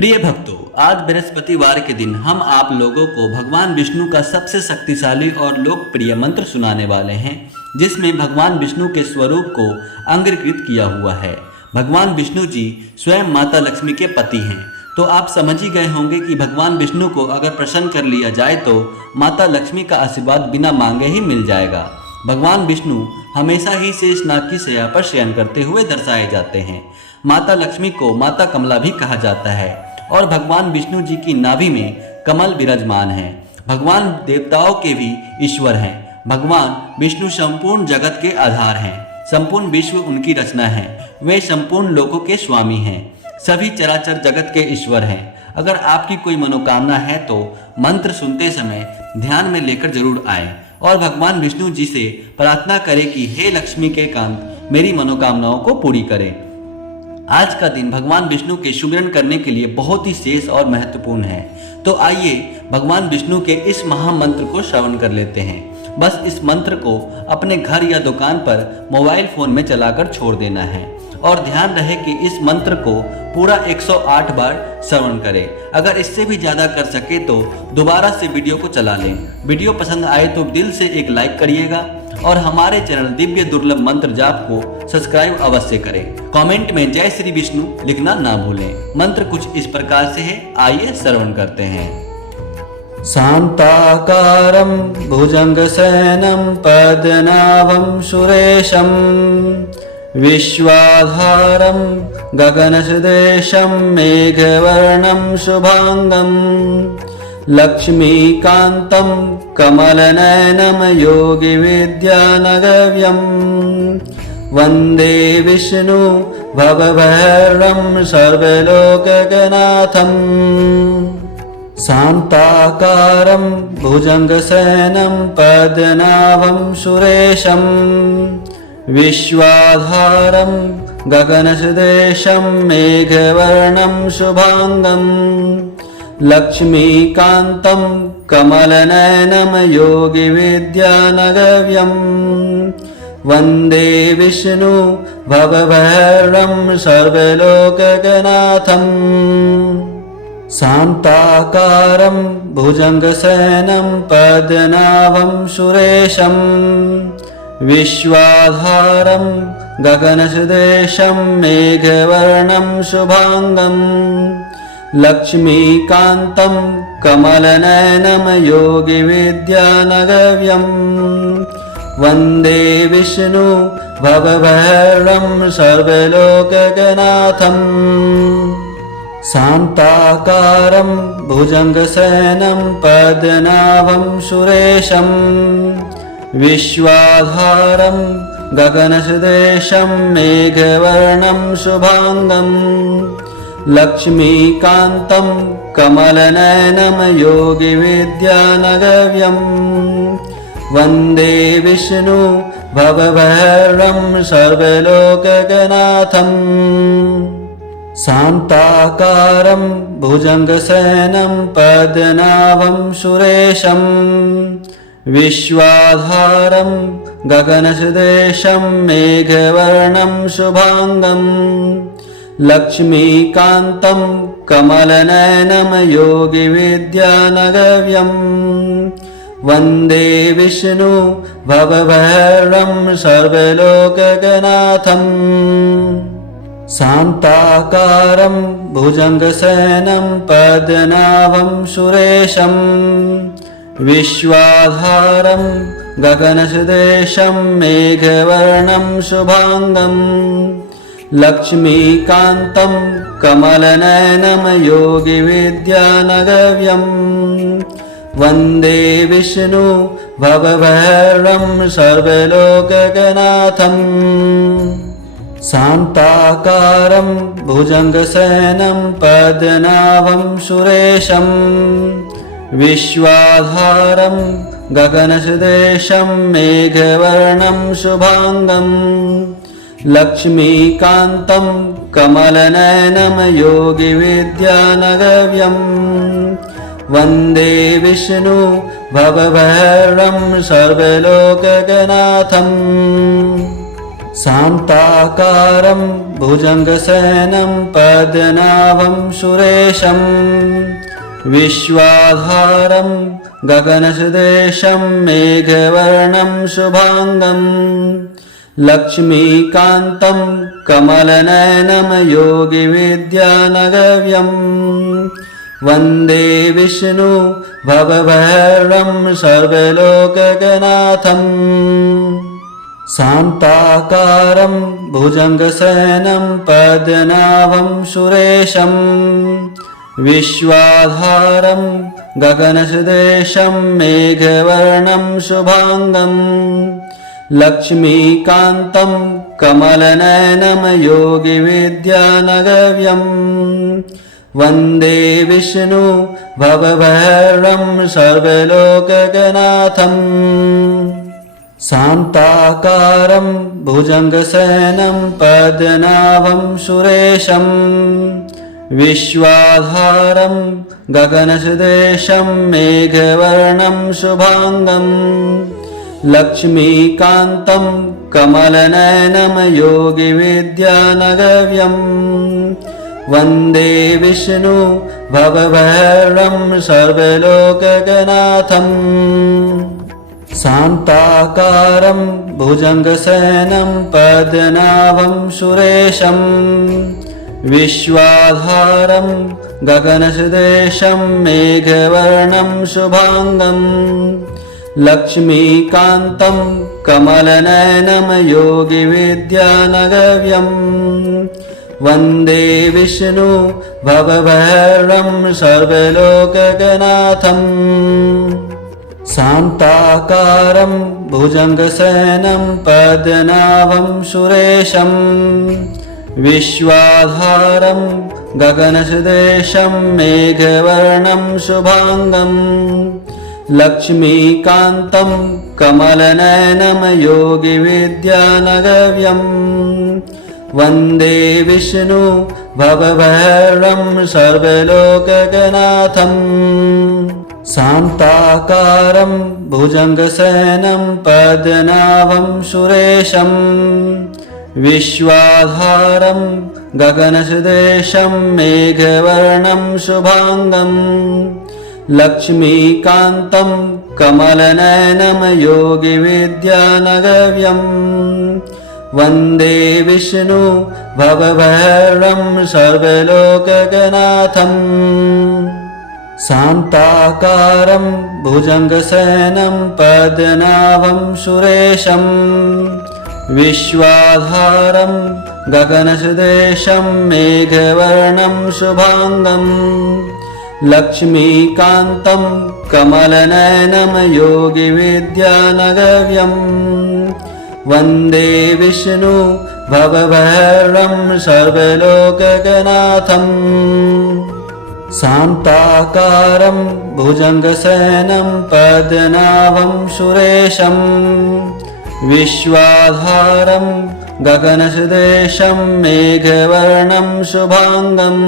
प्रिय भक्तों, आज बृहस्पतिवार के दिन हम आप लोगों को भगवान विष्णु का सबसे शक्तिशाली और लोकप्रिय मंत्र सुनाने वाले हैं, जिसमें भगवान विष्णु के स्वरूप को अंगीकृत किया हुआ है। भगवान विष्णु जी स्वयं माता लक्ष्मी के पति हैं, तो आप समझ ही गए होंगे कि भगवान विष्णु को अगर प्रसन्न कर लिया जाए तो माता लक्ष्मी का आशीर्वाद बिना मांगे ही मिल जाएगा। भगवान विष्णु हमेशा ही शेषनाग की शैया पर शयन करते हुए दर्शाए जाते हैं। माता लक्ष्मी को माता कमला भी कहा जाता है और भगवान विष्णु जी की नाभि में कमल विराजमान है। भगवान देवताओं के भी ईश्वर हैं। भगवान विष्णु संपूर्ण जगत के आधार हैं। संपूर्ण विश्व उनकी रचना है। वे संपूर्ण लोकों के स्वामी हैं। सभी चराचर जगत के ईश्वर हैं। अगर आपकी कोई मनोकामना है तो मंत्र सुनते समय ध्यान में लेकर जरूर आए और भगवान विष्णु जी से प्रार्थना करें कि हे लक्ष्मी के कांत मेरी मनोकामनाओं को पूरी करें। आज का दिन भगवान विष्णु के सुमिरन करने के लिए बहुत ही शेष और महत्वपूर्ण है। तो आइए भगवान विष्णु के इस महामंत्र को श्रवण कर लेते हैं। बस इस मंत्र को अपने घर या दुकान पर मोबाइल फोन में चलाकर छोड़ देना है और ध्यान रहे कि इस मंत्र को पूरा 108 बार श्रवण करें। अगर इससे भी ज़्यादा कर सके तो दोबारा से वीडियो को चला लें। वीडियो पसंद आए तो दिल से एक लाइक करिएगा और हमारे चैनल दिव्य दुर्लभ मंत्र जाप को सब्सक्राइब अवश्य करें। कमेंट में जय श्री विष्णु लिखना ना भूलें। मंत्र कुछ इस प्रकार से है, आइए श्रवण करते हैं। शांताकारं भुजंगशयनं पद्मनाभं सुरेशं विश्वाधारं गगनसदृशं मेघवर्णं शुभांगं लक्ष्मीकान्तं कमलनयनं योगिविद्यानगव्यं वन्दे विष्णु भवभैरवं सर्वलोकनाथं। शान्ताकारं भुजंगशयनं पद्मनाभं सुरेशं विश्वाधारं गगनसदृशं मेघवर्णं शुभांगं लक्ष्मीकान्तं कमलनयनं योगिविद्यानगव्यं वन्दे विष्णु भवभैरवं सर्वलोकनाथं। शान्ताकारं भुजंगशयनं पद्मनाभं सुरेशं विश्वाधारं गगनसदृशं मेघवर्णं शुभांगं लक्ष्मीकान्तं कमलनयनं योगिविद्यानगव्यं वन्दे विष्णु भवभैरवं सर्वलोकनाथं। शान्ताकारं भुजंगशयनं पद्मनाभं सुरेशं विश्वाधारं गगनसदृशं मेघवर्णं शुभांगं लक्ष्मीकान्तं कमलनयनं योगिविद्यानगव्यं वन्दे विष्णु भवभैरवं सर्वलोकनाथं। शान्ताकारं भुजंगशयनं पद्मनाभं सुरेशं विश्वाधारं गगनसदृशं मेघवर्णं शुभांगं लक्ष्मीकान्तं कमलनयनं योगिविद्यानगव्यं वन्दे विष्णु भवभैरवं सर्वलोकनाथं। शान्ताकारं भुजंगशयनं पद्मनाभं सुरेशं विश्वाधारं गगनसदृशं मेघवर्णं शुभांगं लक्ष्मीकान्तं कमलनयनं योगिविद्यानगव्यं वन्दे विष्णु भवभैरवं सर्वलोकनाथं। शान्ताकारं भुजंगशयनं पद्मनाभं सुरेशं विश्वाधारं गगनसदृशं मेघवर्णं शुभांगं लक्ष्मीकान्तं कमलनयनं योगिविद्यानगव्यं वन्दे विष्णु भवभैरवं सर्वलोकनाथं। शान्ताकारं भुजङ्गशयनं पद्मनाभं सुरेशं विश्वाधारं गगनसदृशं मेघवर्णं शुभाङ्गं लक्ष्मीकान्तं कमलनयनं योगिविद्यानगव्यं वन्दे विष्णु भवभैरवं सर्वलोकगनाथम्। शान्ताकारं भुजङ्गशयनं पद्मनाभं सुरेशं विश्वाधारं गगनसदृशं मेघवर्णं शुभाङ्गं लक्ष्मीकान्तं कमलनयनं योगिविद्यानगव्यं वन्दे विष्णु भवभैरवं सर्वलोकगनाथम्। शान्ताकारं भुजङ्गशयनं पद्मनाभं सुरेशं विश्वाधारं गगनसदृशं मेघवर्णं शुभाङ्गं लक्ष्मीकान्तं कमलनयनं योगिविद्यानगव्यं वन्दे विष्णु भवभैरवं सर्वलोकगनाथम्। शान्ताकारं भुजङ्गशयनं पद्मनाभं सुरेशं विश्वाधारं गगनसदृशं मेघवर्णं शुभाङ्गं लक्ष्मीकान्तं कमलनयनं योगिविद्यानगव्यं वन्दे विष्णु भवभैरवं सर्वलोकगनाथम्। शान्ताकारं भुजङ्गशयनं पद्मनाभं सुरेशं विश्वाधारं गगनसदृशं मेघवर्णं शुभाङ्गं लक्ष्मीकान्तं कमलनयनं योगिविद्यानगव्यं वन्दे विष्णु भवभैरवं सर्वलोकगनाथम्। शान्ताकारं भुजङ्गशयनं पद्मनाभं सुरेशं विश्वाधारं गगनसदृशं मेघवर्णं शुभाङ्गं लक्ष्मीकान्तं कमलनयनं योगिविद्यानगव्यं वन्दे विष्णु भवभैरवं सर्वलोकगनाथम्। शान्ताकारं भुजङ्गशयनं पद्मनाभं सुरेशं विश्वाधारं गगनसदृशं मेघवर्णं शुभाङ्गं लक्ष्मीकान्तं कमलनयनं योगिविद्यानगव्यं वन्दे विष्णु भवभैरवं सर्वलोकगनाथम्। शान्ताकारं भुजङ्गशयनं पद्मनाभं सुरेशं विश्वाधारं गगनसदृशं मेघवर्णं शुभाङ्गं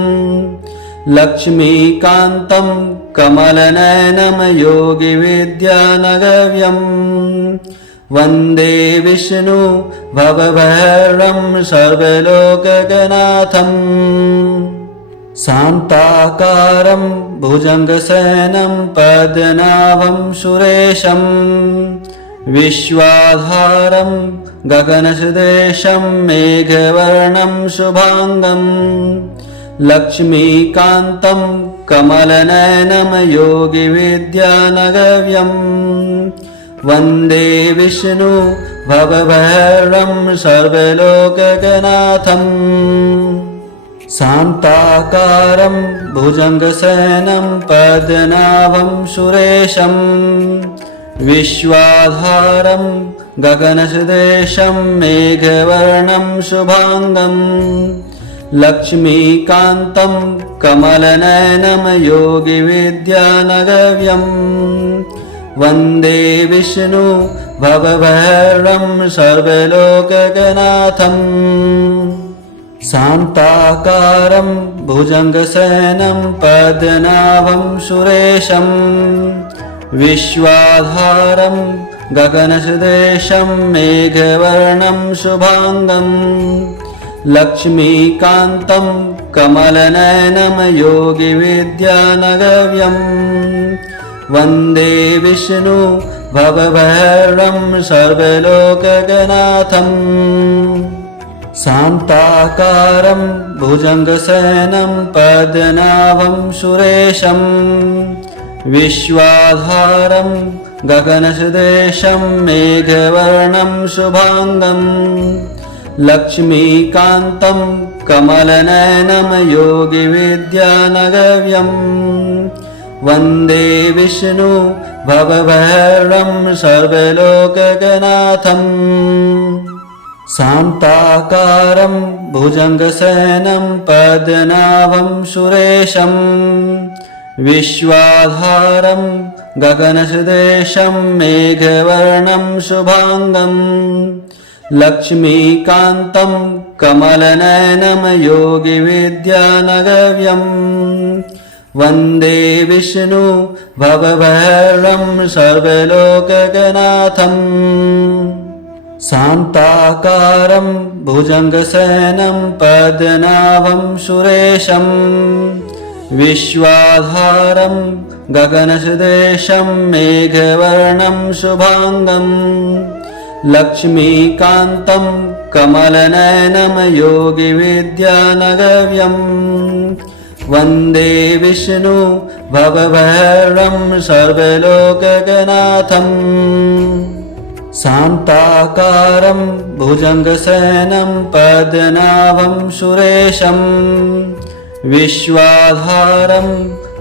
लक्ष्मीकान्तं कमलनयनं योगिविद्यानगव्यं वन्दे विष्णु भवभैरवं सर्वलोकगनाथम्। शान्ताकारं भुजङ्गशयनं पद्मनाभं सुरेशं विश्वाधारं गगनसदृशं मेघवर्णं शुभाङ्गं लक्ष्मीकान्तं कमलनयनं योगिविद्यानगव्यं वन्दे विष्णु भवभैरवं सर्वलोकगनाथम्। शान्ताकारं भुजङ्गशयनं पद्मनाभं सुरेशं विश्वाधारं गगनसदृशं मेघवर्णं शुभाङ्गं लक्ष्मीकान्तं कमलनयनं योगिविद्यानगव्यं वन्दे विष्णु भवभैरवं सर्वलोकगनाथम्। शान्ताकारं भुजङ्गशयनं पद्मनाभं सुरेशं विश्वाधारं गगनसदृशं मेघवर्णं शुभांगं लक्ष्मीकान्तं कमलनयनं योगिविद्यानगव्यं वन्दे विष्णु भवभैरवं सर्वलोकगणाथम् शान्ताकारं भुजङ्गशयनं पद्मनाभं सुरेशं विश्वाधारं गगनसदृशं मेघवर्णं शुभांगं लक्ष्मीकान्तं कमलनयनं योगिविद्यानगव्यं वन्दे विष्णु भवभैरवं सर्वलोकगणाथम् शान्ताकारं भुजङ्गशयनं पद्मनाभं सुरेशं विश्वाधारं गगनसदृशं मेघवर्णं शुभांगं लक्ष्मीकान्तं कमलनयनं योगिविद्यानगव्यं वन्दे विष्णु भवभैरवं सर्वलोकगणाथम् शान्ताकारं भुजङ्गशयनं पद्मनाभं सुरेशं विश्वाधारं गगनसदृशं मेघवर्णं शुभांगं लक्ष्मीकान्तं कमलनयनं योगिविद्यानगव्यं वन्दे विष्णु भवभैरवं सर्वलोकगणाथम् शान्ताकारं भुजङ्गशयनं पद्मनाभं सुरेशं विश्वाधारं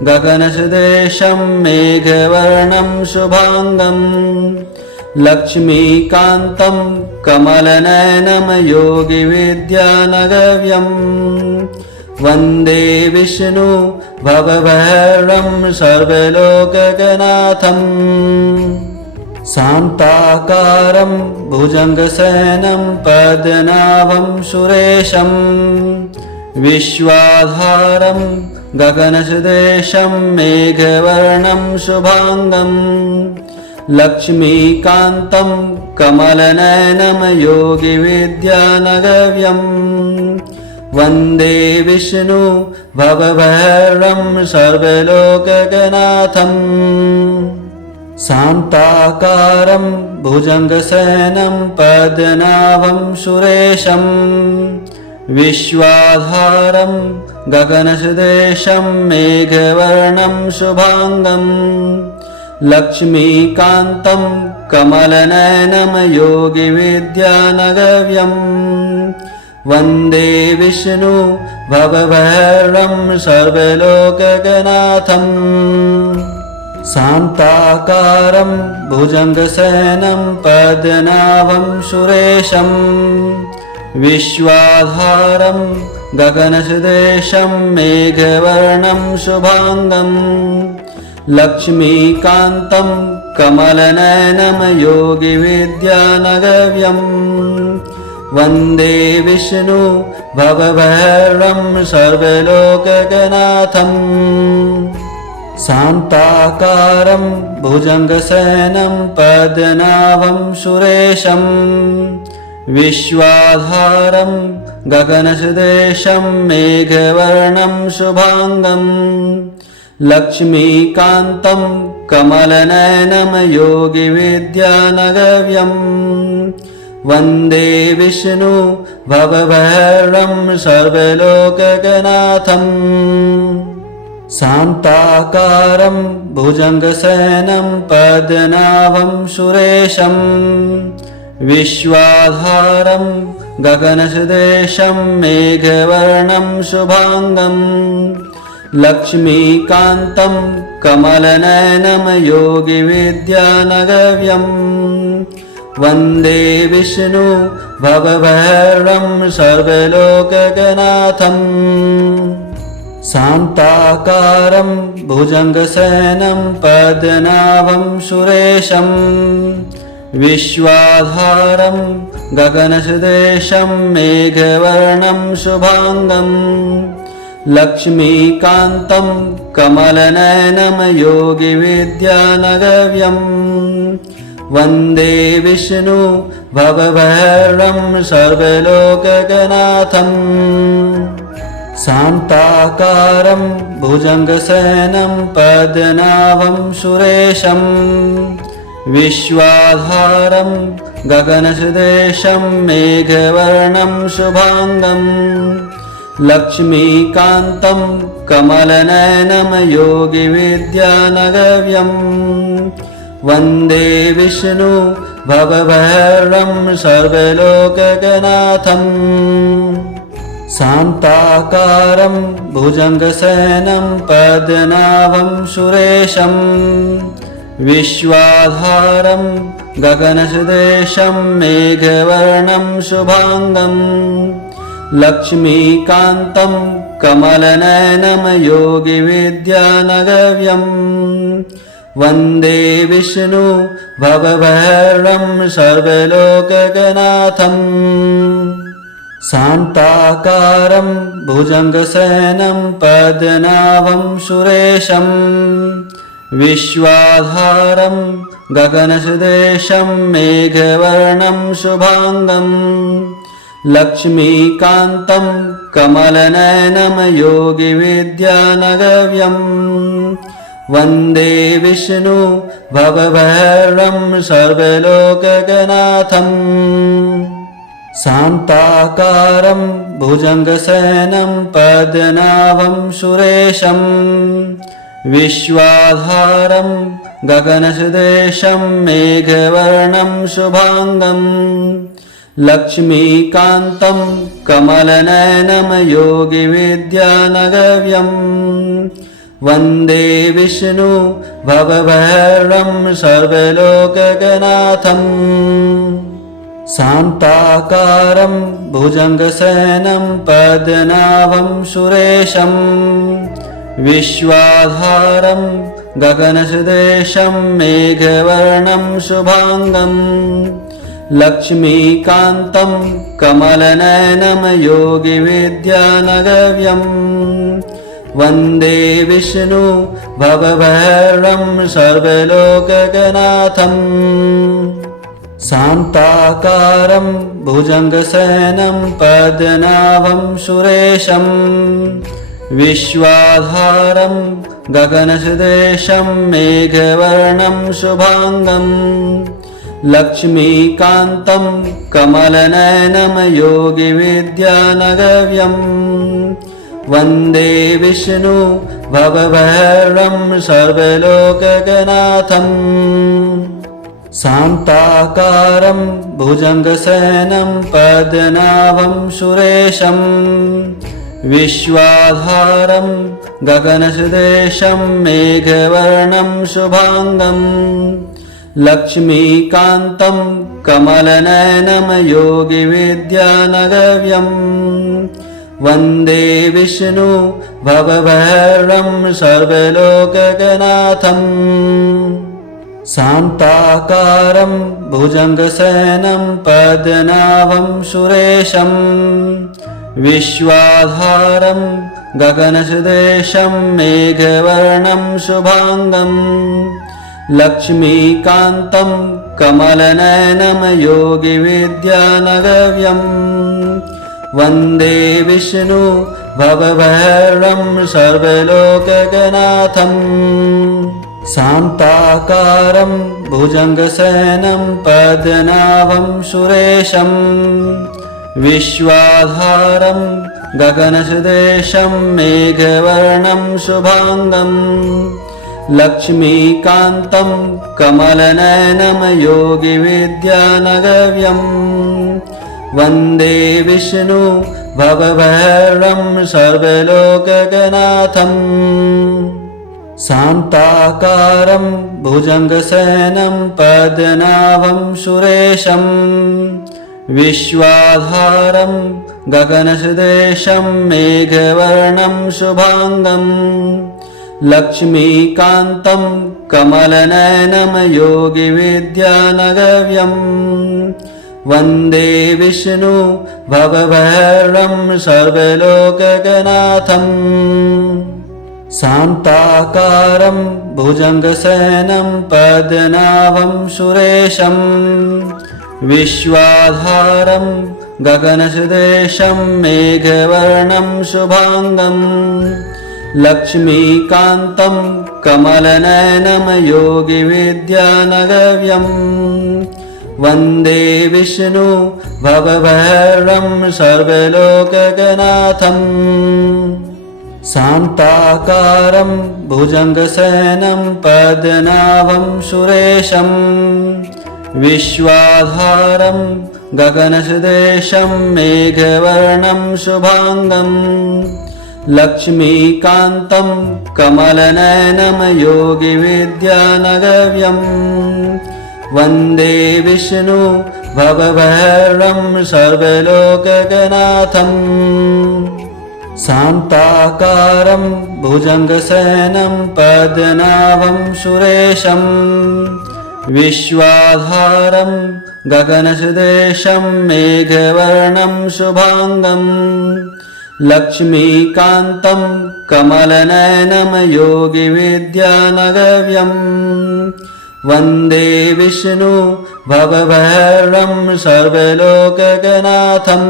गगनसदृशं मेघवर्णं शुभांगं लक्ष्मीकान्तं कमलनयनं योगिविद्यानगव्यं वन्दे विष्णु भवभैरवं सर्वलोकगणाथम् शान्ताकारं भुजङ्गशयनं पद्मनाभं सुरेशं विश्वाधारं गगनसदृशं मेघवर्णं शुभांगं लक्ष्मीकान्तं कमलनयनं योगिविद्यानगव्यं वन्दे विष्णु भवभैरवं सर्वलोकगणाथम् शान्ताकारं भुजङ्गशयनं पद्मनाभं सुरेशं विश्वाधारं गगनसदृशं मेघवर्णं शुभांगं लक्ष्मीकान्तं कमलनयनं योगिविद्यानगव्यं वन्दे विष्णु भवभैरवं सर्वलोकगणाथम् शान्ताकारं भुजङ्गशयनं पद्मनाभं सुरेशं विश्वाधारं गगनसदृशं मेघवर्णं शुभांगं लक्ष्मीकान्तं कमलनयनं योगिविद्यानगव्यं वन्दे विष्णु भवभैरवं सर्वलोकगणाथम् शान्ताकारं भुजङ्गशयनं पद्मनाभं सुरेशं विश्वाधारं गगनसदृशं मेघवर्णं शुभांगं लक्ष्मीकान्तं कमलनयनं योगिविद्यानगव्यं वन्दे विष्णु भवभैरवं सर्वलोकगणाथम् शान्ताकारं भुजङ्गशयनं पद्मनाभं सुरेशं विश्वाधारं गगनसदृशं मेघवर्णं शुभांगं लक्ष्मीकान्तं कमलनयनं योगिविद्यानगव्यं वन्दे विष्णु भवभैरवं सर्वलोकगणाथम् शान्ताकारं भुजङ्गशयनं पद्मनाभं सुरेशं विश्वाधारं गगनसदृशं मेघवर्णं शुभांगं लक्ष्मीकान्तं कमलनयनं योगिविद्यानगव्यं वन्दे विष्णु भवभैरवं सर्वलोकगणाथम् शान्ताकारं भुजङ्गशयनं पद्मनाभं सुरेशं विश्वाधारं गगनसदृशं मेघवर्णं शुभाङ्गं लक्ष्मीकान्तं कमलनयनं योगिविद्यानगव्यं वन्दे विष्णु भवभैरवं सर्वलोकगणाथम् शान्ताकारं भुजङ्गशयनं पद्मनाभं सुरेशं विश्वाधारं गगनसदृशं मेघवर्णं शुभाङ्गं लक्ष्मीकान्तं कमलनयनं योगिविद्यानगव्यं वन्दे विष्णु भवभैरवं सर्वलोकगणाथम् शान्ताकारं भुजङ्गशयनं पद्मनाभं सुरेशं विश्वाधारं गगनसदृशं मेघवर्णं शुभाङ्गं लक्ष्मीकान्तं कमलनयनं योगिविद्यानगव्यं वन्दे विष्णु भवभैरवं सर्वलोकगणाथम् शान्ताकारं भुजङ्गशयनं पद्मनाभं सुरेशं विश्वाधारं गगनसदृशं मेघवर्णं शुभाङ्गं लक्ष्मीकान्तं कमलनयनं योगिविद्यानगव्यं वन्दे विष्णु भवभैरवं सर्वलोकगणाथम् शान्ताकारं भुजङ्गशयनं पद्मनाभं सुरेशं विश्वाधारं गगनसदृशं मेघवर्णं शुभाङ्गं लक्ष्मीकान्तं कमलनयनं योगिविद्यानगव्यं वन्दे विष्णु भवभैरवं सर्वलोकगणाथम् शान्ताकारं भुजङ्गशयनं पद्मनाभं सुरेशं विश्वाधारं गगनसदृशं मेघवर्णं शुभाङ्गं लक्ष्मीकान्तं कमलनयनं योगिविद्यानगव्यं वन्दे विष्णु भवभैरवं सर्वलोकगणाथम् शान्ताकारं भुजङ्गशयनं पद्मनाभं सुरेशं विश्वाधारं गगनसदृशं मेघवर्णं शुभाङ्गं लक्ष्मीकान्तं कमलनयनं योगिविद्यानगव्यं वन्दे विष्णु भवभैरवं सर्वलोकगणाथम् शान्ताकारं भुजङ्गशयनं पद्मनाभं सुरेशं विश्वाधारं गगनसदृशं मेघवर्णं शुभाङ्गं लक्ष्मीकान्तं कमलनयनं योगिविद्यानगव्यं वन्दे विष्णु भवभैरवं सर्वलोकगणाथम् शान्ताकारं भुजङ्गशयनं पद्मनाभं सुरेशं विश्वाधारं गगनसदृशं मेघवर्णं शुभाङ्गं लक्ष्मीकान्तं कमलनयनं योगिविद्यानगव्यं वन्दे विष्णु भवभैरवं सर्वलोकगणाथम् शान्ताकारं भुजङ्गशयनं पद्मनाभं सुरेशं विश्वाधारं गगनसदृशं मेघवर्णं शुभाङ्गं लक्ष्मीकान्तं कमलनयनं योगिविद्यानगव्यं वन्दे विष्णु भवभैरवं सर्वलोकगणाथम् शान्ताकारं भुजङ्गशयनं पद्मनाभं सुरेशं विश्वाधारं गगनसदृशं मेघवर्णं शुभांगं लक्ष्मीकान्तं कमलनयनं योगिविद्यानगव्यं वन्दे विष्णु भवभैरवं सर्वलोकगनाथं शान्ताकारं भुजङ्गशयनं पद्मनाभं सुरेशं विश्वाधारं गगनसदृशं मेघवर्णं शुभांगं लक्ष्मीकान्तं कमलनयनं योगिविद्यानगव्यं वन्दे विष्णु भवभैरवं सर्वलोकगनाथं शान्ताकारं भुजङ्गशयनं पद्मनाभं सुरेशं विश्वाधारं गगनसदृशं मेघवर्णं शुभांगं लक्ष्मीकान्तं कमलनयनं योगिविद्यानगव्यं वन्दे विष्णु भवभैरवं सर्वलोकगनाथं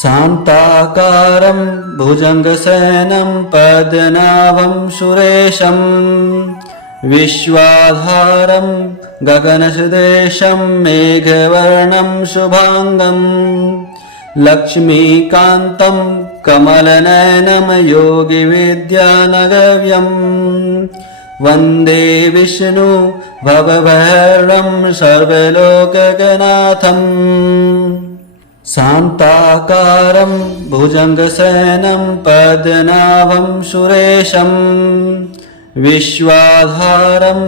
शान्ताकारं भुजङ्गशयनं पद्मनाभं सुरेशं विश्वाधारं गगनसदृशं मेघवर्णं शुभांगं लक्ष्मीकान्तं कमलनयनं योगिविद्यानगव्यं वन्दे विष्णु भवभैरवं सर्वलोकगनाथं शान्ताकारं भुजङ्गशयनं पद्मनाभं सुरेशं विश्वाधारं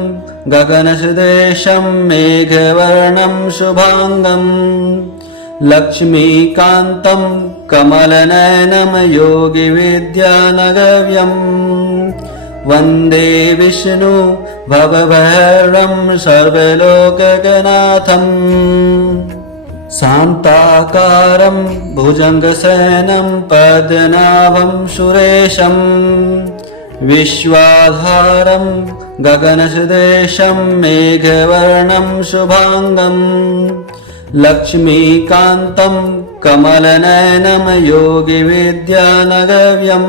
गगनसदृशं मेघवर्णं शुभांगं लक्ष्मीकान्तं कमलनयनं योगिविद्यानगव्यं वन्दे विष्णु भवभैरवं सर्वलोकगनाथं शान्ताकारं भुजङ्गशयनं पद्मनाभं सुरेशं विश्वाधारं गगनसदृशं मेघवर्णं शुभांगं लक्ष्मीकान्तं कमलनयनं योगिविद्यानगव्यं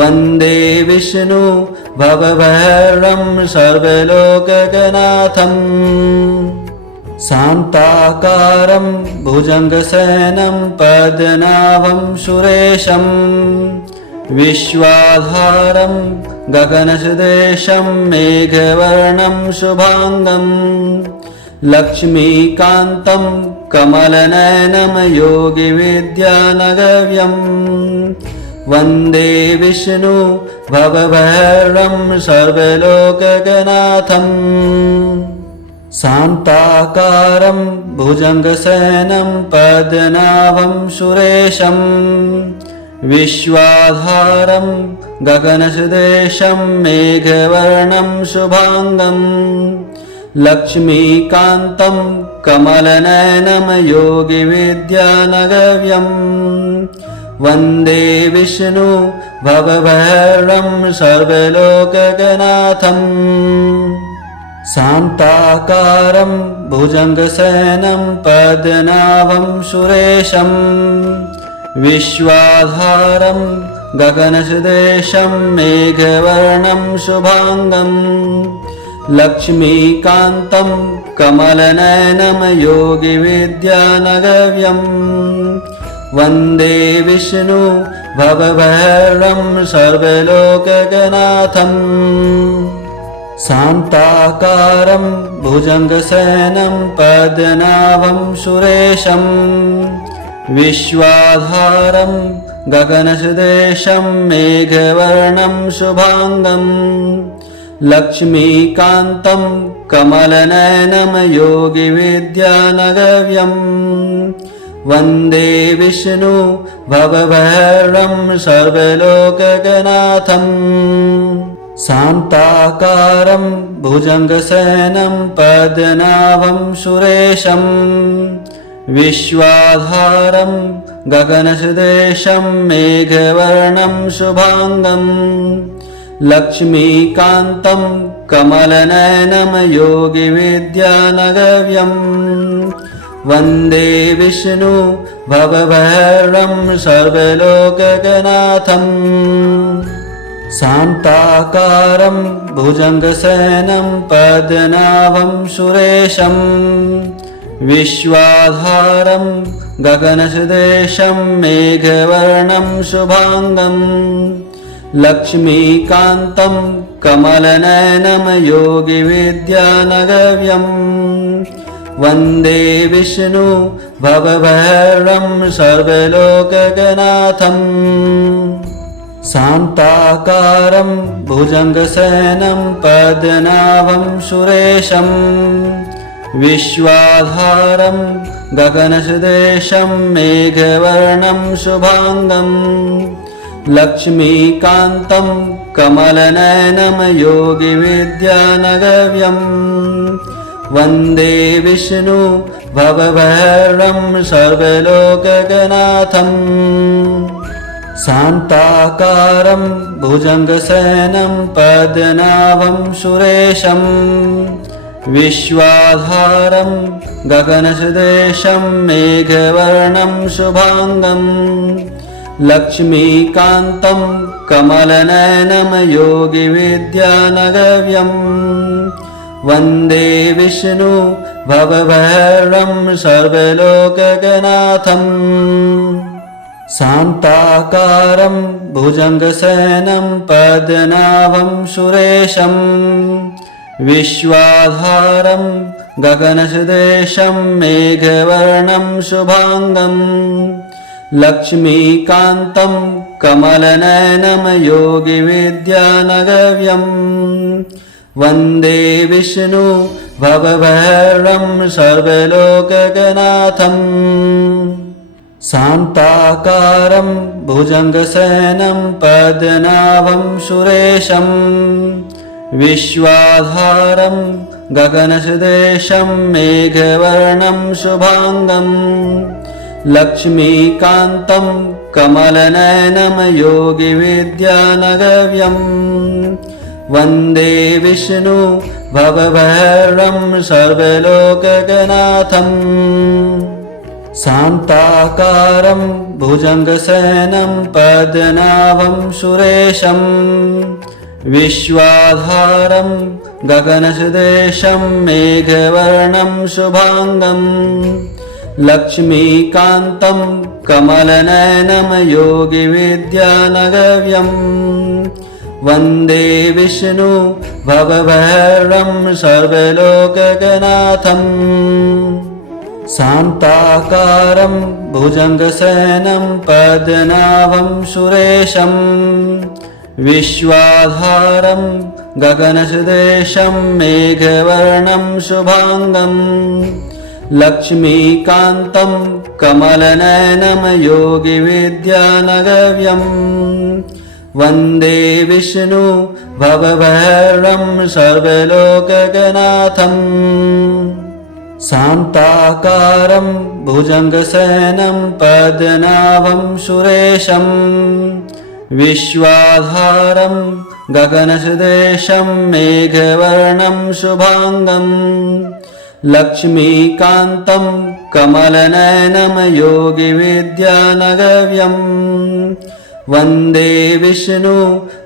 वन्दे विष्णु भवभैरवं सर्वलोकगनाथं शान्ताकारं भुजङ्गशयनं पद्मनाभं सुरेशं विश्वाधारं गगनसदृशं मेघवर्णं शुभांगं लक्ष्मीकान्तं कमलनयनं योगिविद्यानगव्यं वन्दे विष्णु भवभैरवं सर्वलोकगनाथं शान्ताकारं भुजङ्गशयनं पद्मनाभं सुरेशं विश्वाधारं गगनसदृशं मेघवर्णं शुभांगं लक्ष्मीकान्तं कमलनयनं योगिविद्यानगव्यं वन्दे विष्णु भवभैरवं सर्वलोकगनाथं शान्ताकारं भुजङ्गशयनं पद्मनाभं सुरेशं विश्वाधारं गगनसदृशं मेघवर्णं शुभांगं लक्ष्मीकान्तं कमलनयनं योगिविद्यानगव्यं वन्दे विष्णु भवभैरवं सर्वलोकगनाथं शान्ताकारं भुजङ्गशयनं पद्मनाभं सुरेशं विश्वाधारं गगनसदृशं मेघवर्णं शुभांगं लक्ष्मीकान्तं कमलनयनं योगिविद्यानगव्यं वन्दे विष्णु भवभैरवं सर्वलोकगनाथं शान्ताकारं भुजङ्गशयनं पद्मनाभं सुरेशं विश्वाधारं गगनसदृशं मेघवर्णं शुभांगं लक्ष्मीकान्तं कमलनयनं योगिविद्यानगव्यं वन्दे विष्णु भवभैरवं सर्वलोकगणाथम् शान्ताकारं भुजङ्गशयनं पद्मनाभं सुरेशं विश्वाधारं गगनसदृशं मेघवर्णं शुभाङ्गं लक्ष्मीकान्तं कमलनयनं योगिविद्यानगव्यं वन्दे विष्णु भवभैरवं सर्वलोकगणाथम् शान्ताकारं भुजङ्गशयनं पद्मनाभं सुरेशं विश्वाधारं गगनसदृशं मेघवर्णं शुभाङ्गं लक्ष्मीकान्तं कमलनयनं योगिविद्यानगव्यं वन्दे विष्णु भवभैरवं सर्वलोकगणाथम् शान्ताकारं भुजङ्गशयनं पद्मनाभं सुरेशं विश्वाधारं गगनसदृशं मेघवर्णं शुभाङ्गं लक्ष्मीकान्तं कमलनयनं योगिविद्यानगव्यं वन्दे विष्णु भवभैरवं सर्वलोकगणाथम् शान्ताकारं भुजङ्गशयनं पद्मनाभं सुरेशं विश्वाधारं गगनसदृशं मेघवर्णं शुभाङ्गं लक्ष्मीकान्तं कमलनयनं योगिविद्यानगव्यं वन्दे विष्णु भवभैरवं सर्वलोकगणाथम् शान्ताकारं भुजङ्गशयनं पद्मनाभं सुरेशं विश्वाधारं गगनसदृशं मेघवर्णं शुभाङ्गं लक्ष्मीकान्तं कमलनयनं योगिविद्यानगव्यं वन्दे विष्णु भवभैरवं सर्वलोकगणाथम् शान्ताकारं भुजङ्गशयनं पद्मनाभं सुरेशं विश्वाधारं गगनसदृशं मेघवर्णं शुभाङ्गं लक्ष्मीकान्तं कमलनयनं योगिविद्यानगव्यं वन्दे विष्णु भवभैरवं सर्वलोकगणाथम् शान्ताकारं भुजङ्गशयनं पद्मनाभं सुरेशं विश्वाधारं गगनसदृशं मेघवर्णं शुभाङ्गं लक्ष्मीकान्तं कमलनयनं योगिविद्यानगव्यं वन्दे विष्णु भवभैरवं सर्वलोकगणाथम् शान्ताकारं भुजङ्गशयनं पद्मनाभं सुरेशं विश्वाधारं गगनसदृशं मेघवर्णं शुभाङ्गं लक्ष्मीकान्तं कमलनयनं योगिविद्यानगव्यं वन्दे विष्णु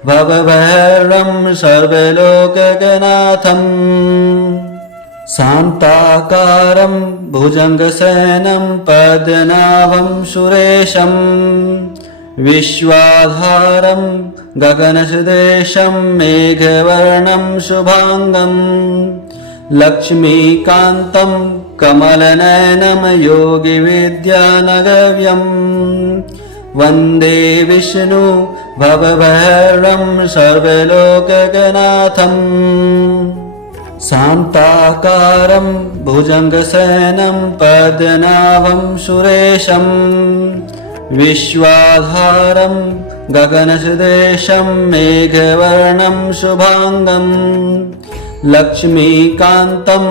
भवभैरवं सर्वलोकगणाथम् शान्ताकारं भुजङ्गशयनं पद्मनाभं सुरेशं विश्वाधारं गगनसदृशं मेघवर्णं शुभाङ्गं लक्ष्मीकान्तं कमलनयनं योगिविद्यानगव्यं वन्दे विष्णु भवभैरवं सर्वलोकगणाथम् शान्ताकारं भुजङ्गशयनं पद्मनाभं सुरेशं विश्वाधारं गगनसदृशं मेघवर्णं शुभाङ्गं लक्ष्मीकान्तं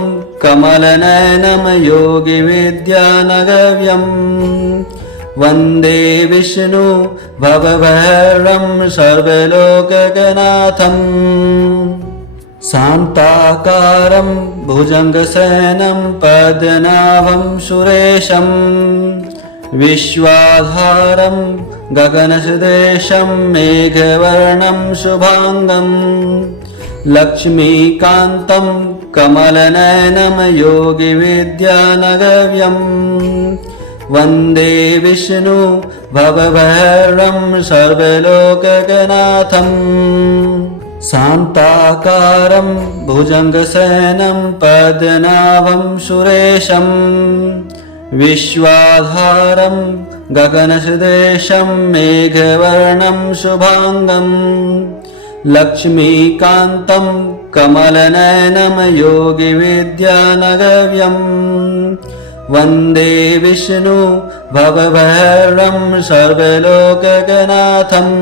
कमलनयनं योगिविद्यानगव्यं वन्दे विष्णु भवभैरवं सर्वलोकगणाथम् शान्ताकारं भुजङ्गशयनं पद्मनाभं सुरेशं विश्वाधारं गगनसदृशं मेघवर्णं शुभाङ्गं लक्ष्मीकान्तं कमलनयनं योगिविद्यानगव्यं वन्दे विष्णु भवभैरवं सर्वलोकगणाथम् शान्ताकारं भुजङ्गशयनं पद्मनाभं सुरेशं विश्वाधारं गगनसदृशं मेघवर्णं शुभाङ्गं लक्ष्मीकान्तं कमलनयनं योगिविद्यानगव्यं वन्दे विष्णु भवभैरवं सर्वलोकगणाथम्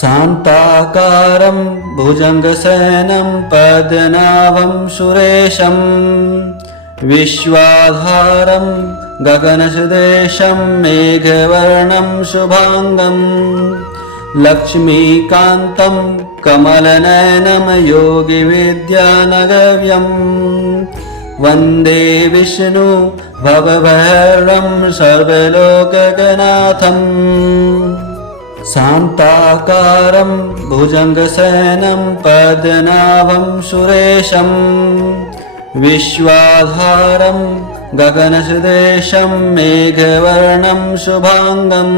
शान्ताकारं भुजङ्गशयनं पद्मनाभं सुरेशं विश्वाधारं गगनसदृशं मेघवर्णं शुभाङ्गं लक्ष्मीकान्तं कमलनयनं योगिविद्यानगव्यं वन्दे विष्णु भवभैरवं सर्वलोकगणाथम् शान्ताकारं भुजङ्गशयनं पद्मनाभं सुरेशं विश्वाधारं गगनसदृशं मेघवर्णं शुभाङ्गं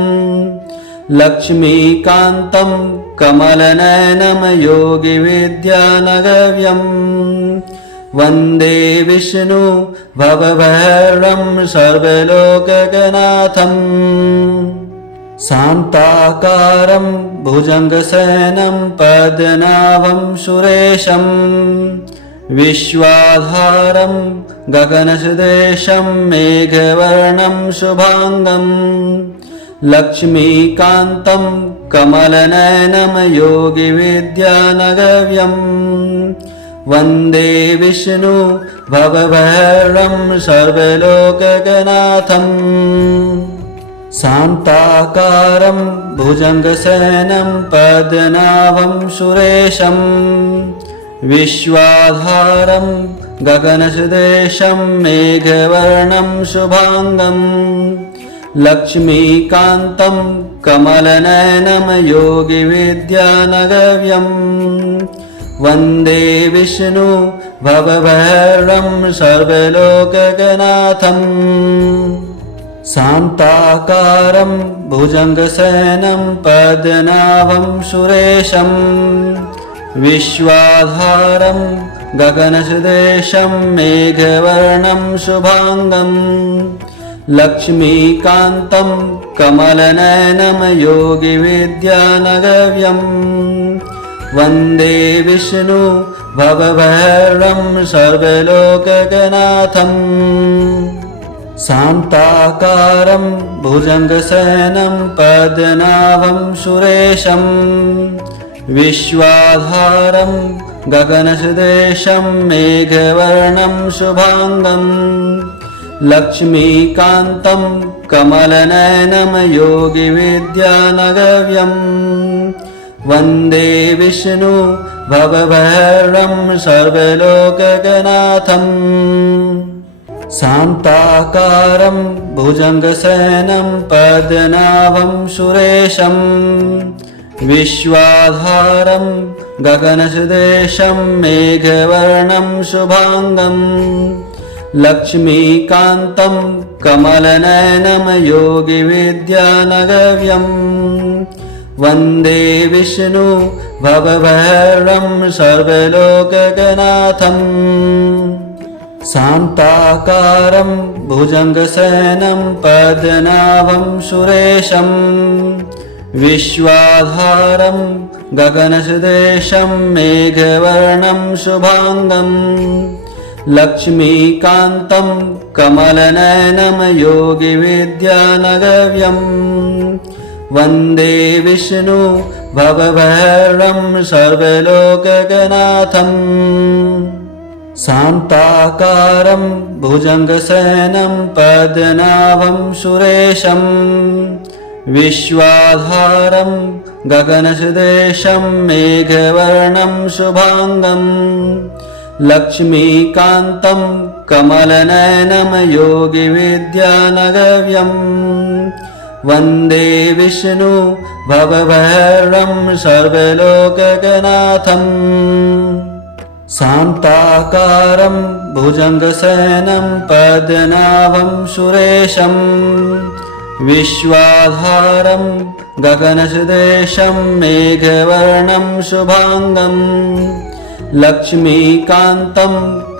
लक्ष्मीकान्तं कमलनयनं योगिविद्यानगव्यं वन्दे विष्णु भवभैरवं सर्वलोकगणाथम् शान्ताकारं भुजङ्गशयनं पद्मनाभं सुरेशं विश्वाधारं गगनसदृशं मेघवर्णं शुभाङ्गं लक्ष्मीकान्तं कमलनयनं योगिविद्यानगव्यं वन्दे विष्णु भवभैरवं सर्वलोकगणाथम् शान्ताकारं भुजङ्गशयनं पद्मनाभं सुरेशं विश्वाधारं गगनसदृशं मेघवर्णं शुभाङ्गं लक्ष्मीकान्तं कमलनयनं योगिविद्यानगव्यं वन्दे विष्णु भवभैरवं सर्वलोकगणाथम् शान्ताकारं भुजङ्गशयनं पद्मनाभं सुरेशं विश्वाधारं गगनसदृशं मेघवर्णं शुभाङ्गं लक्ष्मीकान्तं कमलनयनं योगिविद्यानगव्यं वन्दे विष्णु भवभैरवं सर्वलोकगणाथम् शान्ताकारं भुजङ्गशयनं पद्मनाभं सुरेशं विश्वाधारं गगनसदृशं मेघवर्णं शुभाङ्गं लक्ष्मीकान्तं कमलनयनं योगिविद्यानगव्यं वन्दे विष्णु भवभैरवं सर्वलोकगणाथम् शान्ताकारं भुजङ्गशयनं पद्मनाभं सुरेशं विश्वाधारं गगनसदृशं मेघवर्णं शुभाङ्गं लक्ष्मीकान्तं कमलनयनं योगिविद्यानगव्यं वन्दे विष्णु भवभैरवं सर्वलोकगणाथम् शान्ताकारं भुजङ्गशयनं पद्मनाभं सुरेशं विश्वाधारं गगनसदृशं मेघवर्णं शुभाङ्गं लक्ष्मीकान्तं कमलनयनं योगिविद्यानगव्यं वन्दे विष्णु भवभैरवं सर्वलोकगणाथम् शान्ताकारं भुजङ्गशयनं पद्मनाभं सुरेशं विश्वाधारं गगनसदृशं मेघवर्णं शुभांगं लक्ष्मीकान्तं कमलनयनं योगिविद्यानगव्यं वन्दे विष्णु भवभैरवं सर्वलोकनाथम् शान्ताकारं भुजङ्गशयनं पद्मनाभं सुरेशं विश्वाधारं गगनसदृशं मेघवर्णं शुभांगं लक्ष्मीकान्तं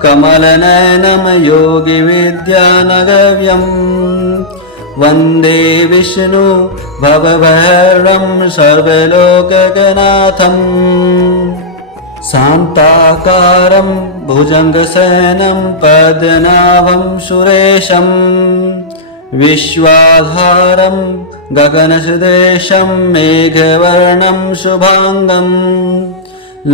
कमलनयनं योगिविद्यानगव्यं वन्दे विष्णु भवभैरवं सर्वलोकनाथम् शान्ताकारं भुजङ्गशयनं पद्मनाभं सुरेशं विश्वाधारं गगनसदृशं मेघवर्णं शुभांगं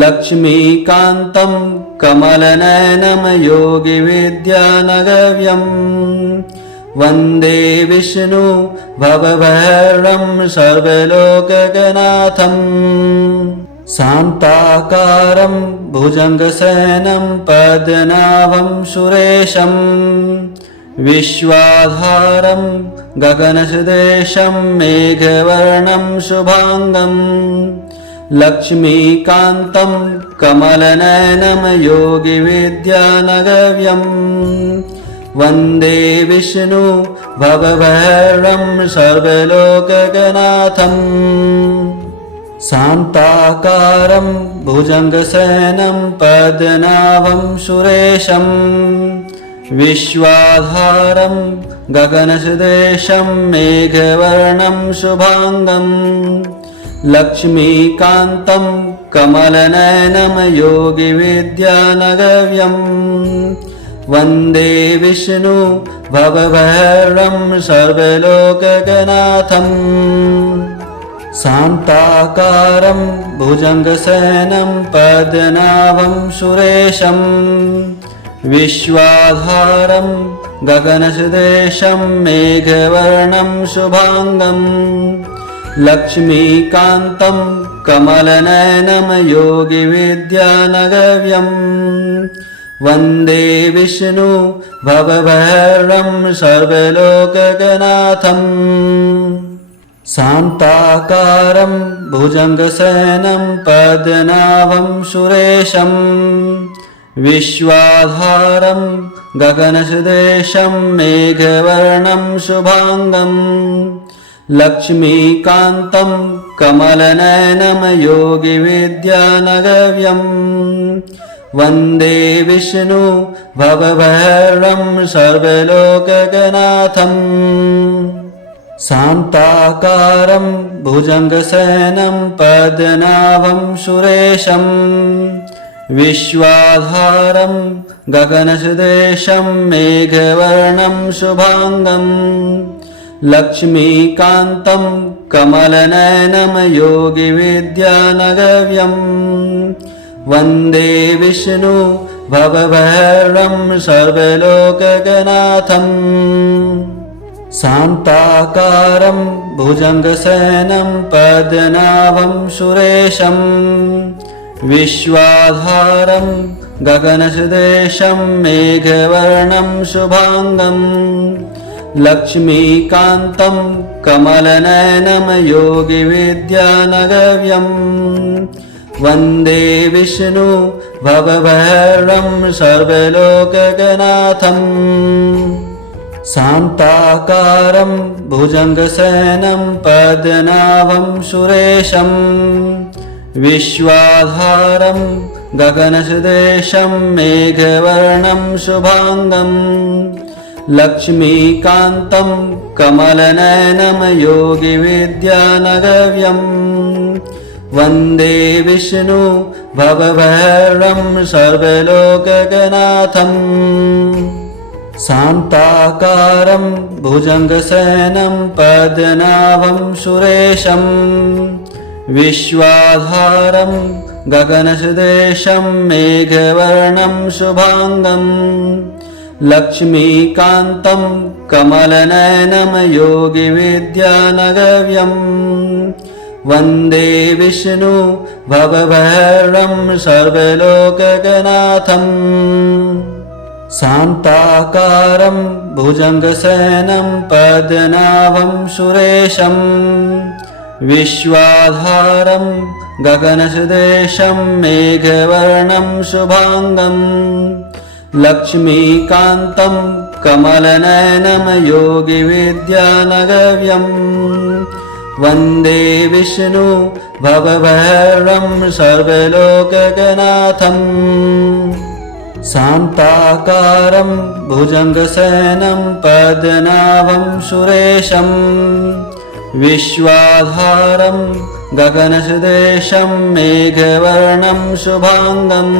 लक्ष्मीकान्तं कमलनयनं योगिविद्यानगव्यं वन्दे विष्णु भवभैरवं सर्वलोकनाथम् शान्ताकारं भुजङ्गशयनं पद्मनाभं सुरेशं विश्वाधारं गगनसदृशं मेघवर्णं शुभांगं लक्ष्मीकान्तं कमलनयनं योगिविद्यानगव्यं वन्दे विष्णु भवभैरवं सर्वलोकनाथम् शान्ताकारं भुजङ्गशयनं पद्मनाभं सुरेशं विश्वाधारं गगनसदृशं मेघवर्णं शुभांगं लक्ष्मीकान्तं कमलनयनं योगिविद्यानगव्यं वन्दे विष्णु भवभैरवं सर्वलोकनाथम् शान्ताकारं भुजङ्गशयनं पद्मनाभं सुरेशं विश्वाधारं गगनसदृशं मेघवर्णं शुभांगं लक्ष्मीकान्तं कमलनयनं योगिविद्यानगव्यं वन्दे विष्णु भवभैरवं सर्वलोकनाथम् शान्ताकारं भुजङ्गशयनं पद्मनाभं सुरेशं विश्वाधारं गगनसदृशं मेघवर्णं शुभांगं लक्ष्मीकान्तं कमलनयनं योगिविद्यानगव्यं वन्दे विष्णु भवभैरवं सर्वलोकनाथम् शान्ताकारं भुजङ्गशयनं पद्मनाभं सुरेशं विश्वाधारं गगनसदृशं मेघवर्णं शुभांगं लक्ष्मीकान्तं कमलनयनं योगिविद्यानगव्यं वन्दे विष्णु भवभैरवं सर्वलोकनाथम् शान्ताकारं भुजङ्गशयनं पद्मनाभं सुरेशं विश्वाधारं गगनसदृशं मेघवर्णं शुभांगं लक्ष्मीकान्तं कमलनयनं योगिविद्यानगव्यं वन्दे विष्णु भवभैरवं सर्वलोकनाथम् शान्ताकारं भुजङ्गशयनं पद्मनाभं सुरेशं विश्वाधारं गगनसदृशं मेघवर्णं शुभांगं लक्ष्मीकान्तं कमलनयनं योगिविद्यानगव्यं वन्दे विष्णु भवभैरवं सर्वलोकनाथम् शान्ताकारं भुजङ्गशयनं पद्मनाभं सुरेशं विश्वाधारं गगनसदृशं मेघवर्णं शुभांगं लक्ष्मीकान्तं कमलनयनं योगिविद्यानगव्यं वन्दे विष्णु भवभैरवं सर्वलोकगनाथम् शान्ताकारं भुजङ्गशयनं पद्मनाभं सुरेशं विश्वाधारं गगनसदृशं मेघवर्णं शुभाङ्गम् लक्ष्मीकान्तं कमलनयनं योगिविद्यानगव्यं वन्दे विष्णु भवभैरवं सर्वलोकगनाथम् शान्ताकारं भुजङ्गशयनं पद्मनाभं सुरेशं विश्वाधारं गगनसदृशं मेघवर्णं शुभाङ्गम्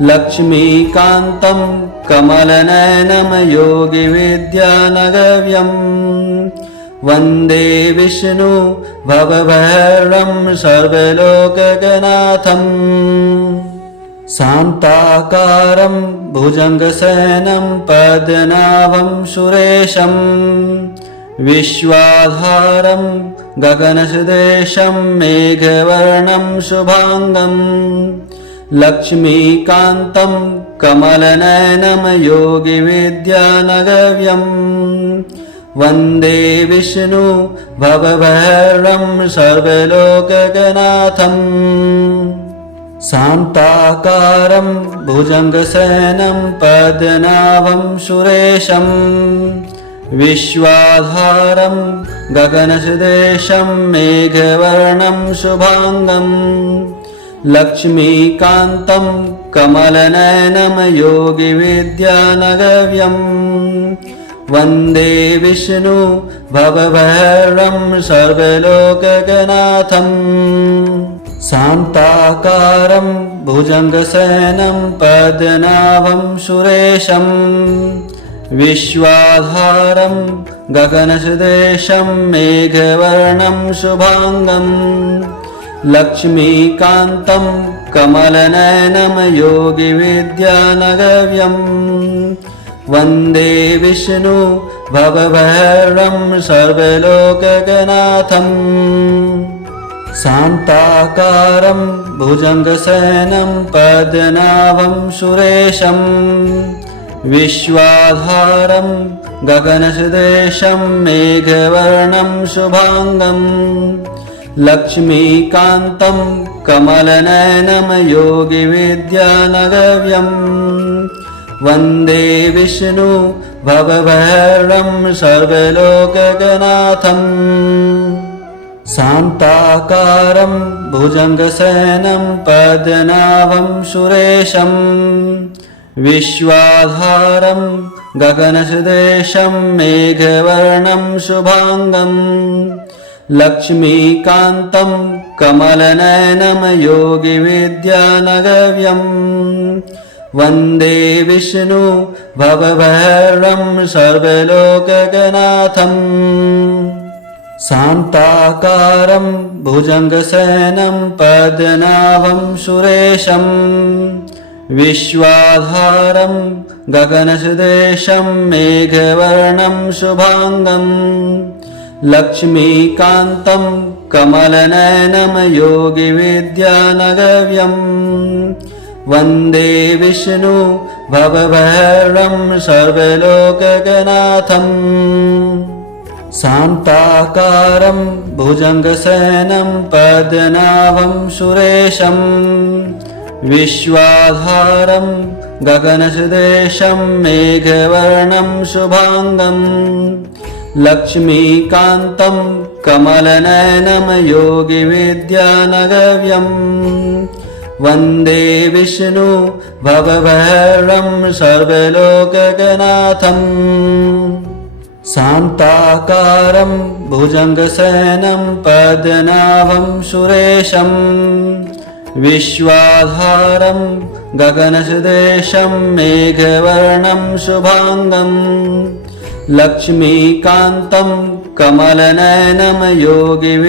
लक्ष्मीकान्तं कमलनयनं योगिविद्यानगव्यं वन्दे विष्णु भवभैरवं सर्वलोकगनाथम् शान्ताकारं भुजङ्गशयनं पद्मनाभं सुरेशं विश्वाधारं गगनसदृशं मेघवर्णं शुभाङ्गम् लक्ष्मीकान्तं कमलनयनं योगिविद्यानगव्यं वन्दे विष्णु भवभैरवं सर्वलोकगनाथम् शान्ताकारं भुजङ्गशयनं पद्मनाभं सुरेशं विश्वाधारं गगनसदृशं मेघवर्णं शुभाङ्गम् लक्ष्मीकान्तं कमलनयनं योगिविद्यानगव्यं वन्दे विष्णु भवभैरवं सर्वलोकगनाथम् शान्ताकारं भुजङ्गशयनं पद्मनाभं सुरेशं विश्वाधारं गगनसदृशं मेघवर्णं शुभाङ्गम् लक्ष्मीकान्तं कमलनयनं योगिविद्यानगव्यं वन्दे विष्णु भवभैरवं सर्वलोकगनाथम् शान्ताकारं भुजङ्गशयनं पद्मनाभं सुरेशं विश्वाधारं गगनसदृशं मेघवर्णं शुभाङ्गम् लक्ष्मीकान्तं कमलनयनं योगिविद्यानगव्यं वन्दे विष्णु भवभैरवं सर्वलोकगनाथम् शान्ताकारं भुजङ्गशयनं पद्मनाभं सुरेशं विश्वाधारं गगनसदृशं मेघवर्णं शुभाङ्गम् लक्ष्मीकान्तं कमलनयनं योगिविद्यानगव्यं वन्दे विष्णु भवभैरवं सर्वलोकगनाथम् शान्ताकारं भुजङ्गशयनं पद्मनाभं सुरेशं विश्वाधारं गगनसदृशं मेघवर्णं शुभाङ्गम् लक्ष्मीकान्तं कमलनयनं योगिविद्यानगव्यं वन्दे विष्णु भवभैरवं सर्वलोकगनाथम् शान्ताकारं भुजङ्गशयनं पद्मनाभं सुरेशं विश्वाधारं गगनसदृशं मेघवर्णं शुभाङ्गम् लक्ष्मीकान्तं कमलनयनं योगिविद्यानगव्यं वन्दे विष्णु भवभैरवं सर्वलोकगनाथम् शान्ताकारं भुजङ्गशयनं पद्मनाभं सुरेशं विश्वाधारं गगनसदृशं मेघवर्णं शुभाङ्गम् लक्ष्मीकान्तं कमलनयनं योगिविद्यानगव्यं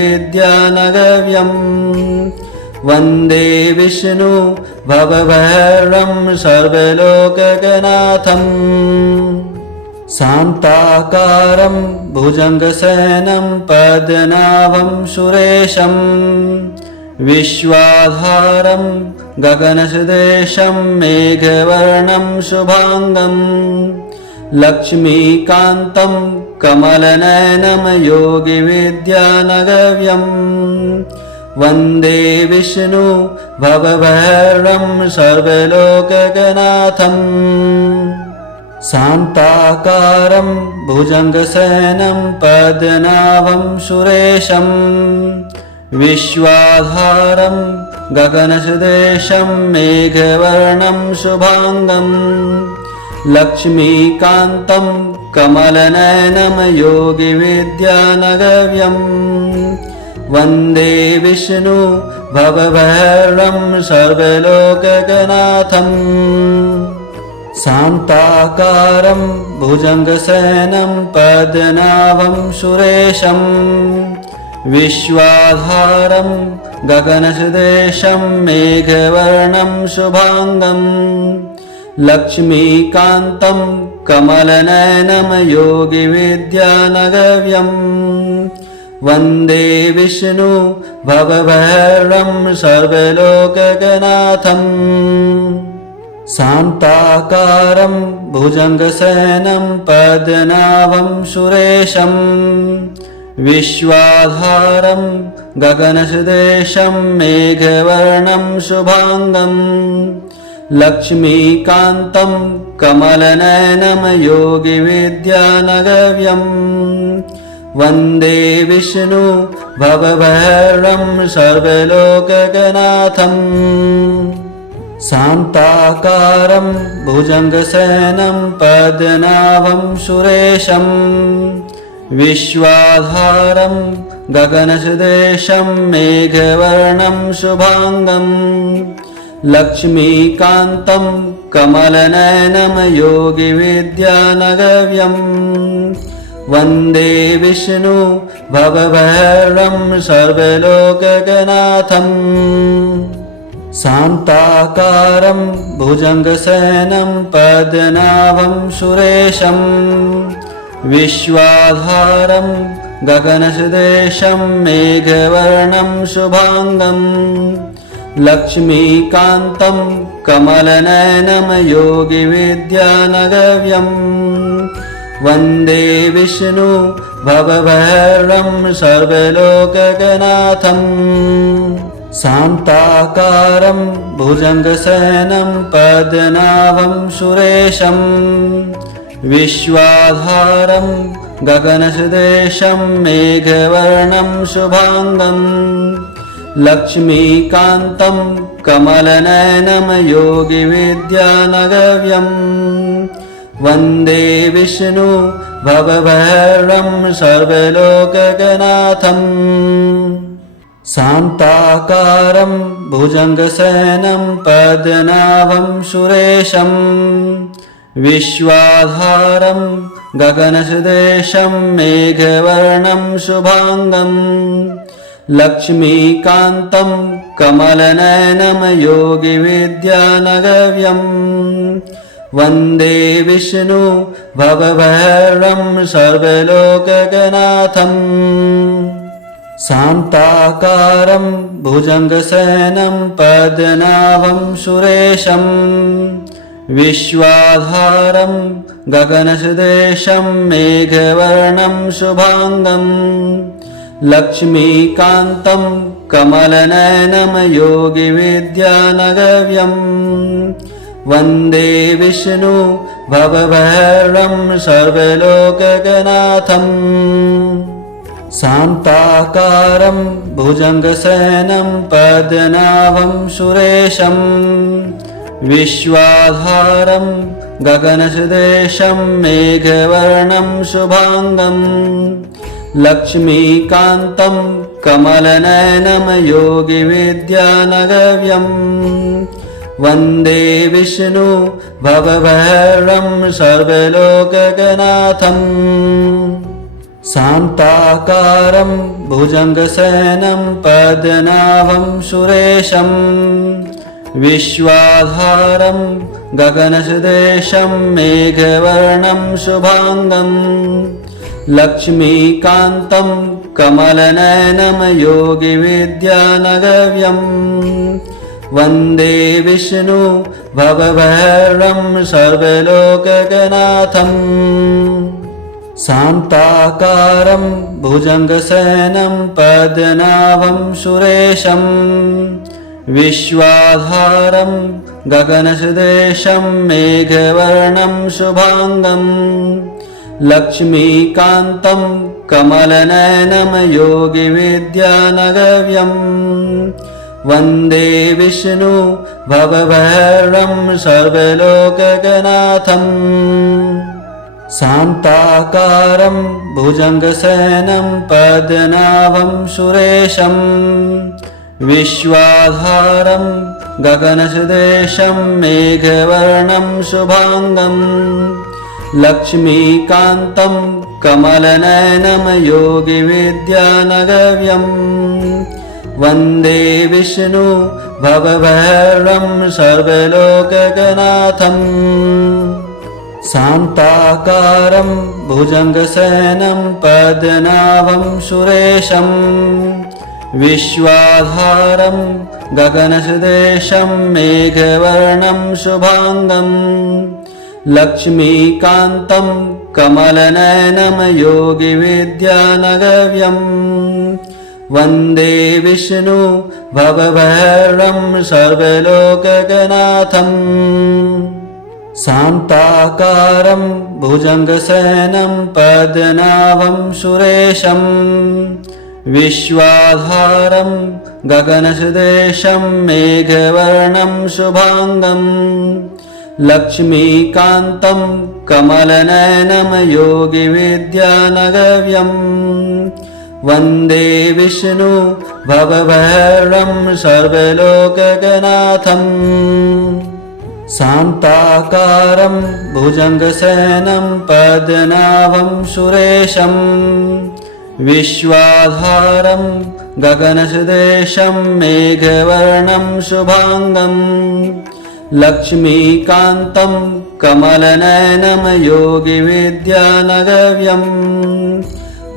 वन्दे विष्णु भवभैरवं सर्वलोकगणाथम् शान्ताकारं भुजङ्गशयनं पद्मनाभं सुरेशं विश्वाधारं गगनसदृशं मेघवर्णं शुभाङ्गं लक्ष्मीकान्तं कमलनयनं योगिविद्यानगव्यं वन्दे विष्णु भवभैरवं सर्वलोकगणाथम् शान्ताकारं भुजङ्गशयनं पद्मनाभं सुरेशं विश्वाधारं गगनसदृशं मेघवर्णं शुभाङ्गं लक्ष्मीकान्तं कमलनयनं योगिविद्यानगव्यं वन्दे विष्णु भवभैरवं सर्वलोकगणाथम् शान्ताकारं भुजङ्गशयनं पद्मनाभं सुरेशं विश्वाधारं गगनसदृशं मेघवर्णं शुभाङ्गं लक्ष्मीकान्तं कमलनयनं योगिविद्यानगव्यं वन्दे विष्णु भवभैरवं सर्वलोकगणाथम् शान्ताकारं भुजङ्गशयनं पद्मनाभं सुरेशं विश्वाधारं गगनसदृशं मेघवर्णं शुभाङ्गं लक्ष्मीकान्तं कमलनयनं योगिविद्यानगव्यं वन्दे विष्णु भवभैरवं सर्वलोकगणाथम् शान्ताकारं भुजङ्गशयनं पद्मनाभं सुरेशं विश्वाधारं गगनसदृशं मेघवर्णं शुभाङ्गं लक्ष्मीकान्तं कमलनयनं योगिविद्यानगव्यं वन्दे विष्णु भवभैरवं सर्वलोकगणाथम् शान्ताकारं भुजङ्गशयनं पद्मनाभं सुरेशं विश्वाधारं गगनसदृशं मेघवर्णं शुभाङ्गं लक्ष्मीकान्तं कमलनयनं योगिविद्यानगव्यं वन्दे विष्णु भवभैरवं सर्वलोकगणाथम् शान्ताकारं भुजङ्गशयनं पद्मनाभं सुरेशं विश्वाधारं गगनसदृशं मेघवर्णं शुभाङ्गं लक्ष्मीकान्तं कमलनयनं योगिविद्यानगव्यं वन्दे विष्णु भवभैरवं सर्वलोकगणाथम् शान्ताकारं भुजङ्गशयनं पद्मनाभं सुरेशं विश्वाधारं गगनसदृशं मेघवर्णं शुभाङ्गं लक्ष्मीकान्तं कमलनयनं योगिविद्यानगव्यं वन्दे विष्णु भवभैरवं सर्वलोकगणाथम् शान्ताकारं भुजङ्गशयनं पद्मनाभं सुरेशं विश्वाधारं गगनसदृशं मेघवर्णं शुभाङ्गं लक्ष्मीकान्तं कमलनयनं योगिविद्यानगव्यं वन्दे विष्णु भवभैरवं सर्वलोकगणाथम् शान्ताकारं भुजङ्गशयनं पद्मनाभं सुरेशं विश्वाधारं गगनसदृशं मेघवर्णं शुभाङ्गं लक्ष्मीकान्तं कमलनयनं योगिविद्यानगव्यं वन्दे विष्णु भवभैरवं सर्वलोकगणाथम् शान्ताकारं भुजङ्गशयनं पद्मनाभं सुरेशं विश्वाधारं गगनसदृशं मेघवर्णं शुभांगं लक्ष्मीकान्तं कमलनयनं योगिविद्यानगव्यं वन्दे विष्णु भवभैरवं सर्वलोकनाथम्। शान्ताकारं भुजङ्गशयनं पद्मनाभं सुरेशं विश्वाधारं गगनसदृशं मेघवर्णं शुभांगं लक्ष्मीकान्तं कमलनयनं योगिविद्यानगव्यं वन्दे विष्णु भवभैरवं सर्वलोकनाथम्। शान्ताकारं भुजङ्गशयनं पद्मनाभं सुरेशं विश्वाधारं गगनसदृशं मेघवर्णं शुभांगं लक्ष्मीकान्तं कमलनयनं योगिविद्यानगव्यं वन्दे विष्णु भवभैरवं सर्वलोकनाथम्। शान्ताकारं भुजङ्गशयनं पद्मनाभं सुरेशं विश्वाधारं गगनसदृशं मेघवर्णं शुभांगं लक्ष्मीकान्तं कमलनयनं योगिविद्यानगव्यं वन्दे विष्णु भवभैरवं सर्वलोकनाथम्। शान्ताकारं भुजङ्गशयनं पद्मनाभं सुरेशं विश्वाधारं गगनसदृशं मेघवर्णं शुभांगं लक्ष्मीकान्तं कमलनयनं योगिविद्यानगव्यं वन्दे विष्णु भवभैरवं सर्वलोकनाथम्। शान्ताकारं भुजङ्गशयनं पद्मनाभं सुरेशं विश्वाधारं गगनसदृशं मेघवर्णं शुभांगं लक्ष्मीकान्तं कमलनयनं योगिविद्यानगव्यं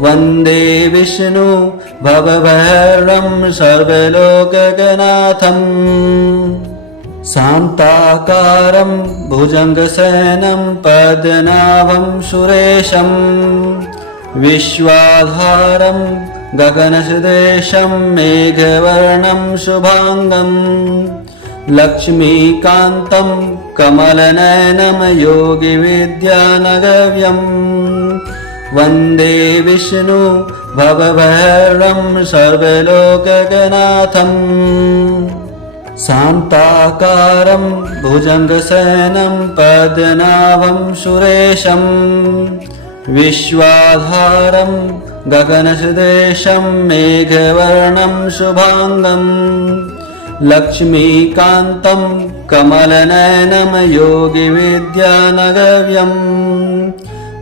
वन्दे विष्णु भवभैरवं सर्वलोकनाथम्। शान्ताकारं भुजङ्गशयनं पद्मनाभं सुरेशं विश्वाधारं गगनसदृशं मेघवर्णं शुभांगं लक्ष्मीकान्तं कमलनयनं योगिविद्यानगव्यं वन्दे विष्णु भवभैरवं सर्वलोकनाथम्। शान्ताकारं भुजङ्गशयनं पद्मनाभं सुरेशं विश्वाधारं गगनसदृशं मेघवर्णं शुभांगं लक्ष्मीकान्तं कमलनयनं योगिविद्यानगव्यं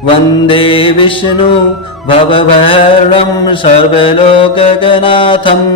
वन्दे विष्णु भवभैरवं सर्वलोकनाथम्।